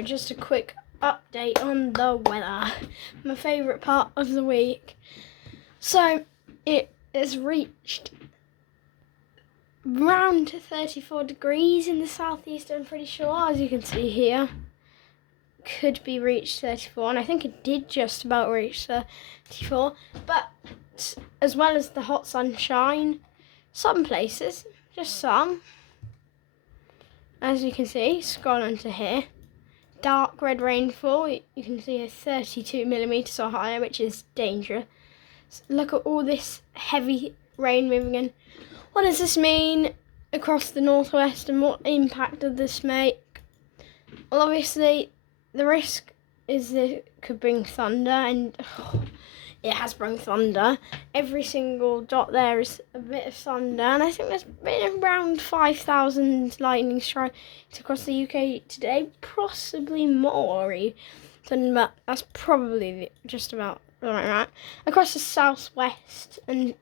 So just a quick update on the weather. My favourite part of the week. So it has reached around 34 degrees in the southeast, I'm pretty sure, as you can see here. Could be reached 34, and I think it did just about reach 34. But as well as the hot sunshine, some places, just some, as you can see, scroll onto here, dark red rainfall. You can see a 32 millimeters or higher, which is dangerous. Look at all this heavy rain moving in. What does this mean across the northwest, and what impact does this make? Well, obviously, the risk is that it could bring thunder, and it has brought thunder. Every single dot there is a bit of thunder, and I think there's been around 5,000 lightning strikes across the UK today, possibly more even, but that's probably just about right. Across the southwest and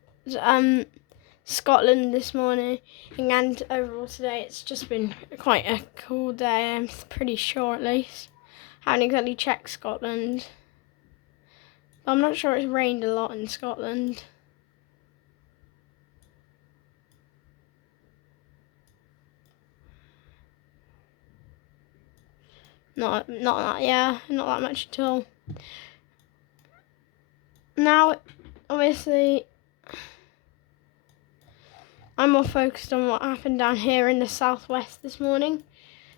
Scotland this morning, and overall today, it's just been quite a cool day, I'm pretty sure at least. I haven't exactly checked Scotland. I'm not sure it's rained a lot in Scotland. Not that much at all. Now, obviously, I'm more focused on what happened down here in the southwest this morning.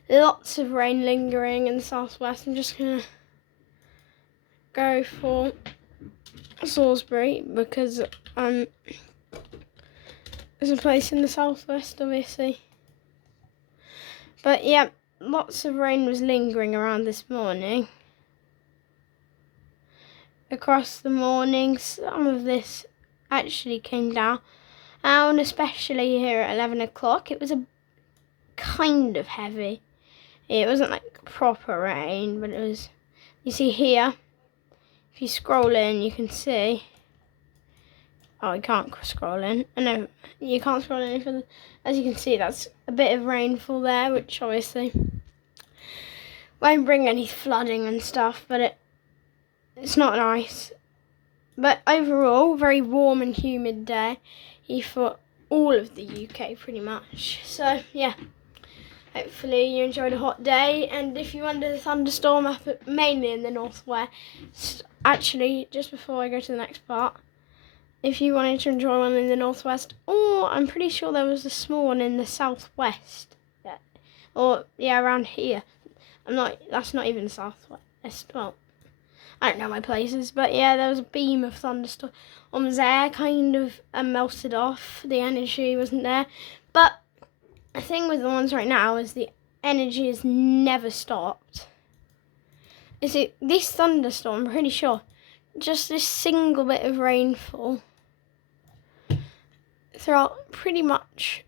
Lots of rain lingering in the southwest. I'm just gonna go for Salisbury because there's a place in the southwest, obviously. But yeah, lots of rain was lingering around this morning. Across the morning, some of this actually came down, and especially here at 11 o'clock, it was a kind of heavy. It wasn't like proper rain, but it was. You see here, if you scroll in, you can see. Oh, you can't scroll in. No, you can't scroll in further. As you can see, that's a bit of rainfall there, which obviously won't bring any flooding and stuff, but it's not nice. But overall, very warm and humid day for all of the UK pretty much. So yeah, hopefully you enjoyed a hot day, and if you're under the thunderstorm up mainly in the northwest, actually just before I go to the next part, if you wanted to enjoy one in the northwest, or I'm pretty sure there was a small one in the southwest, around here. That's not even southwest. Well, I don't know my places, but yeah, there was a beam of thunderstorms there, kind of melted off. The energy wasn't there, but the thing with the ones right now is the energy has never stopped. This thunderstorm, I'm pretty sure, just this single bit of rainfall throughout pretty much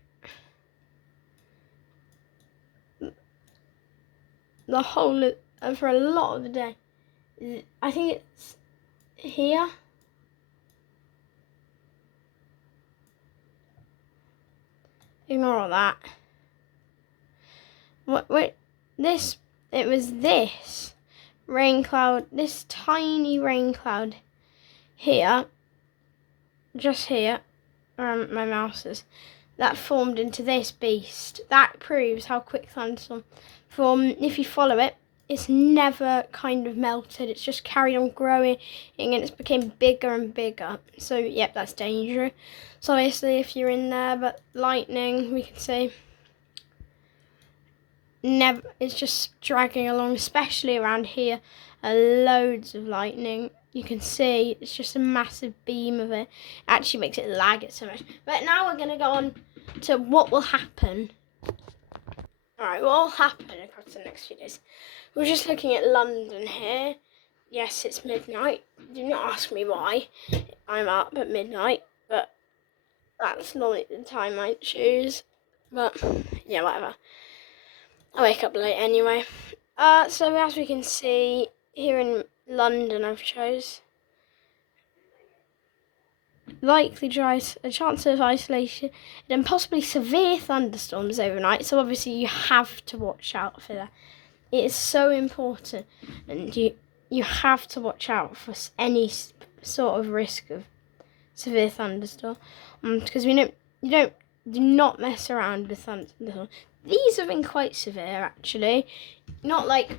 the whole for a lot of the day. I think it's here. Ignore all that. It was this rain cloud, this tiny rain cloud here, just here, where my mouse is, that formed into this beast. That proves how quick thunderstorm form. If you follow it, it's never kind of melted. It's just carried on growing, and it's became bigger and bigger. So yep, that's dangerous. So obviously, if you're in there, but lightning, we could say, it's just dragging along, especially around here. Loads of lightning. You can see it's just a massive beam of it. Actually makes it lag it so much. But now we're going to go on to what will happen. Alright, what will happen across the next few days? We're just looking at London here. Yes, it's midnight. Do not ask me why I'm up at midnight, but that's normally the time I choose. But yeah, whatever. I wake up late anyway. So as we can see here in London, I've chose likely a chance of isolation and possibly severe thunderstorms overnight. So obviously you have to watch out for that. it is so important, and you have to watch out for any sort of risk of severe thunderstorm, because do not mess around with thunderstorm. These have been quite severe, actually, not like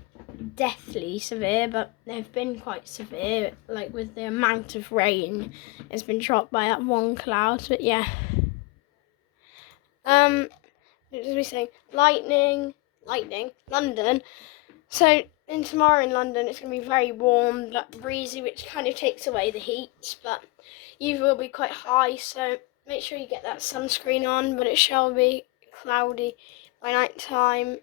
deathly severe, but they've been quite severe, like with the amount of rain has been dropped by that one cloud. But yeah, as we saying, lightning, London. So in tomorrow in London, it's going to be very warm, like breezy, which kind of takes away the heat, but UV will be quite high, so make sure you get that sunscreen on, but it shall be cloudy by night time.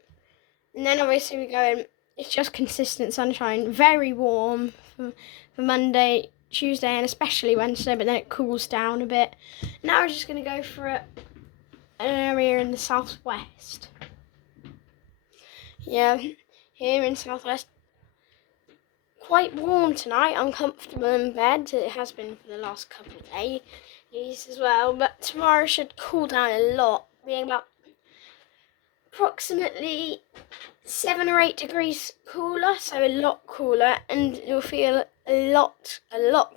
And then obviously we go in, it's just consistent sunshine, very warm for Monday, Tuesday, and especially Wednesday, but then it cools down a bit. Now we're just going to go for an area in the southwest. Yeah, here in southwest, quite warm tonight, uncomfortable in bed. It has been for the last couple of days as well, but tomorrow should cool down a lot, being about approximately 7 or 8 degrees cooler, so a lot cooler, and you'll feel a lot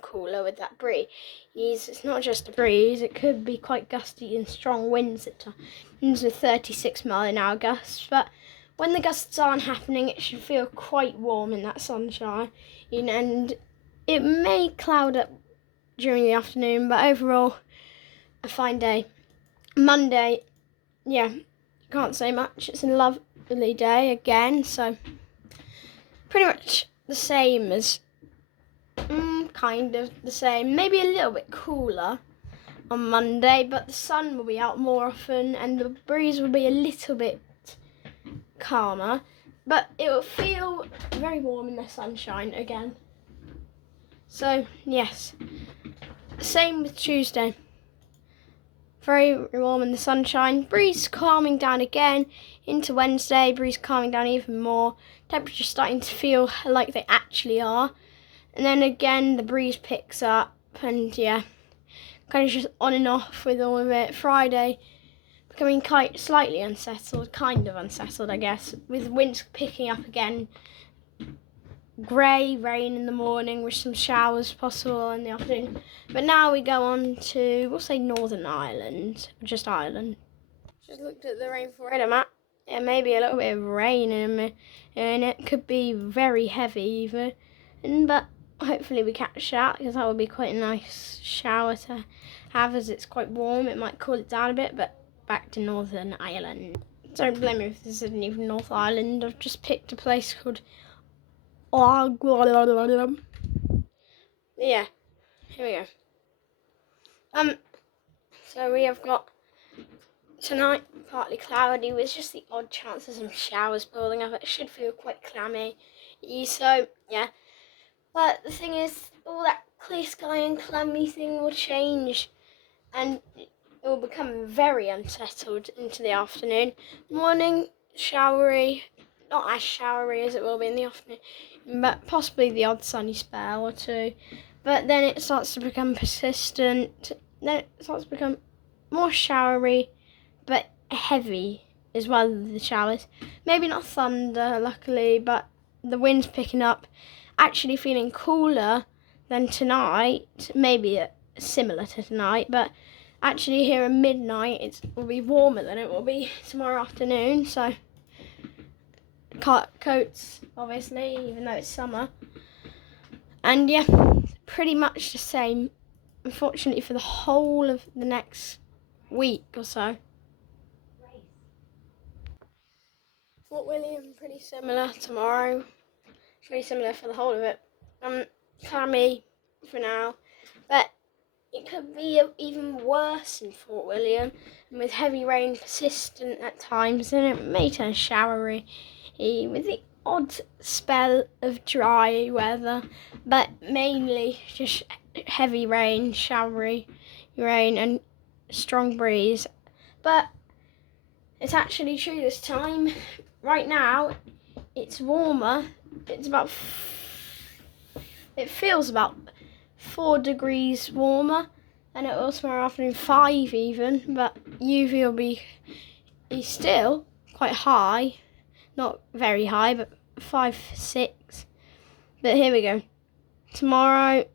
cooler with that breeze. It's not just a breeze, it could be quite gusty and strong winds at times with 36-mile-an-hour gusts, but when the gusts aren't happening, it should feel quite warm in that sunshine, and it may cloud up during the afternoon, but overall, a fine day. Monday, yeah, can't say much. It's a lovely day again, so pretty much the same as, kind of the same, maybe a little bit cooler on Monday, but the sun will be out more often and the breeze will be a little bit calmer, but it will feel very warm in the sunshine again. So yes, same with Tuesday. Very warm in the sunshine, breeze calming down again into Wednesday, breeze calming down even more, temperatures starting to feel like they actually are, and then again the breeze picks up, and yeah, kind of just on and off with all of it. Friday becoming slightly unsettled, kind of unsettled I guess, with winds picking up again, grey rain in the morning with some showers possible in the afternoon. But now we go on to, we'll say Northern Ireland, just Ireland. Just looked at the rainfall radar map. Yeah, maybe a little bit of rain and it could be very heavy even, but hopefully we catch that, because that would be quite a nice shower to have, as it's quite warm. It might cool it down a bit, but back to Northern Ireland. Don't blame me if this isn't even North Ireland. I've just picked a place called yeah, here we go. So we have got tonight partly cloudy with just the odd chance of some showers building up. It should feel quite clammy. So yeah, but the thing is, all that clear sky and clammy thing will change, and it will become very unsettled into the afternoon. Morning showery, not as showery as it will be in the afternoon, but possibly the odd sunny spell or two. But then it starts to become persistent. Then it starts to become more showery, but heavy as well as the showers. Maybe not thunder, luckily, but the wind's picking up. Actually feeling cooler than tonight, maybe similar to tonight, but actually here at midnight it will be warmer than it will be tomorrow afternoon, so coats obviously, even though it's summer. And yeah, pretty much the same, unfortunately, for the whole of the next week or so. Fort William, pretty similar tomorrow. Pretty similar for the whole of it. Clammy for now, but it could be even worse in Fort William, and with heavy rain persistent at times, and it may turn showery with the odd spell of dry weather, but mainly just heavy rain, showery rain, and strong breeze. But it's actually true this time. Right now, it's warmer. It feels about 4 degrees warmer than it was tomorrow afternoon, 5 even, but UV will be still quite high, not very high, but 5, 6. But here we go. Tomorrow,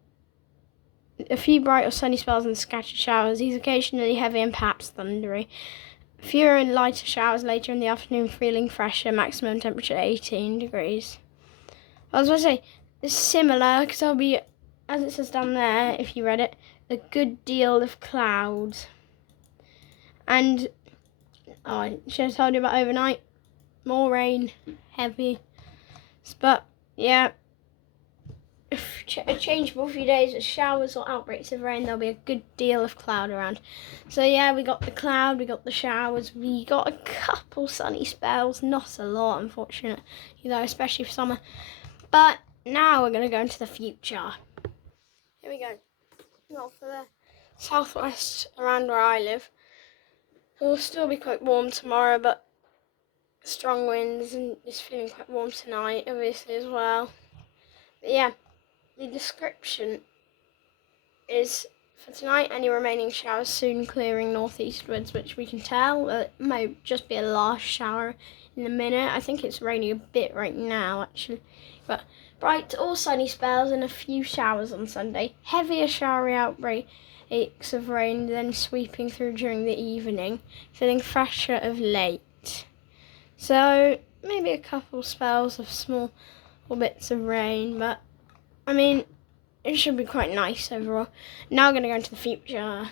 a few bright or sunny spells and scattered showers. These occasionally heavy and perhaps thundery. Fewer and lighter showers later in the afternoon, feeling fresher. Maximum temperature 18 degrees. I was going to say, it's similar because there'll be, as it says down there, if you read it, a good deal of clouds. And, I should have told you about overnight. More rain, heavy. But, yeah, a changeable few days with showers or outbreaks of rain. There'll be a good deal of cloud around. So yeah, we got the cloud, we got the showers, we got a couple sunny spells. Not a lot, unfortunately, especially for summer. But now we're going to go into the future. Here we go. Well, for the southwest around where I live, it will still be quite warm tomorrow, but strong winds, and it's feeling quite warm tonight, obviously, as well. But yeah. The description is for tonight, any remaining showers soon clearing northeastwards, which we can tell. It might just be a last shower in a minute. I think it's raining a bit right now, actually. But bright or sunny spells and a few showers on Sunday. Heavier showery outbreaks of rain then sweeping through during the evening, feeling fresher of late. So maybe a couple spells of small bits of rain, but I mean, it should be quite nice overall. Now we're going to go into the future.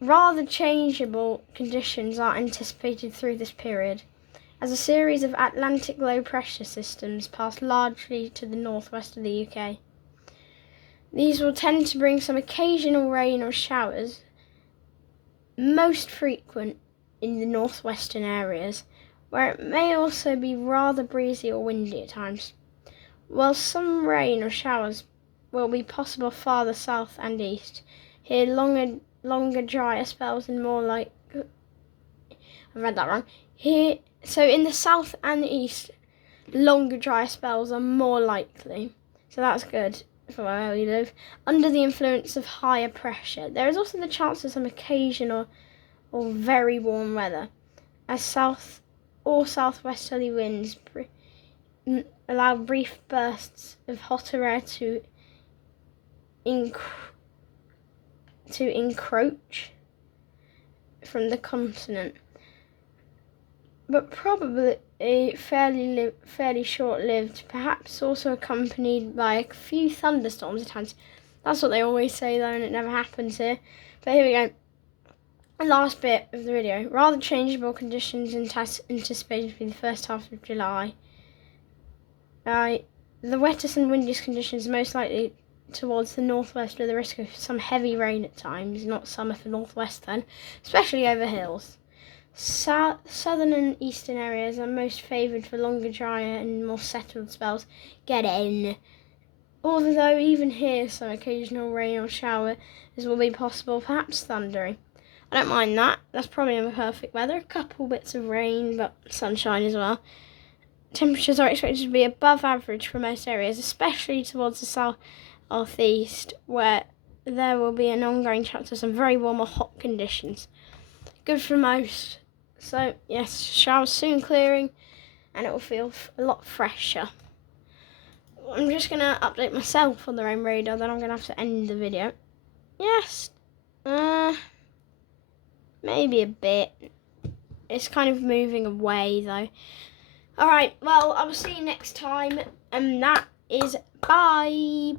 Rather changeable conditions are anticipated through this period, as a series of Atlantic low pressure systems pass largely to the northwest of the UK. These will tend to bring some occasional rain or showers, most frequent in the northwestern areas, where it may also be rather breezy or windy at times. While some rain or showers will be possible farther south and east, here longer drier spells and more like... I read that wrong. So in the south and east, longer drier spells are more likely. So that's good for where we live. Under the influence of higher pressure, there is also the chance of some occasional or very warm weather, as south or southwesterly winds allow brief bursts of hotter air to encroach from the continent, but probably fairly short-lived, perhaps also accompanied by a few thunderstorms at times. That's what they always say though, and it never happens here. But here we go. The last bit of the video. Rather changeable conditions anticipated for the first half of July. The wettest and windiest conditions are most likely towards the northwest, with a risk of some heavy rain at times. Not summer for northwest then, especially over hills. Southern and eastern areas are most favoured for longer, drier and more settled spells. Get in. Although even here some occasional rain or shower will be possible, perhaps thundery. I don't mind that. That's probably the perfect weather. A couple bits of rain, but sunshine as well. Temperatures are expected to be above average for most areas, especially towards the southeast, where there will be an ongoing chance of some very warm or hot conditions. Good for most. So, yes, showers soon clearing, and it will feel a lot fresher. I'm just going to update myself on the rain radar, then I'm going to have to end the video. Yes, maybe a bit. It's kind of moving away, though. Alright, well, I will see you next time, and that is bye.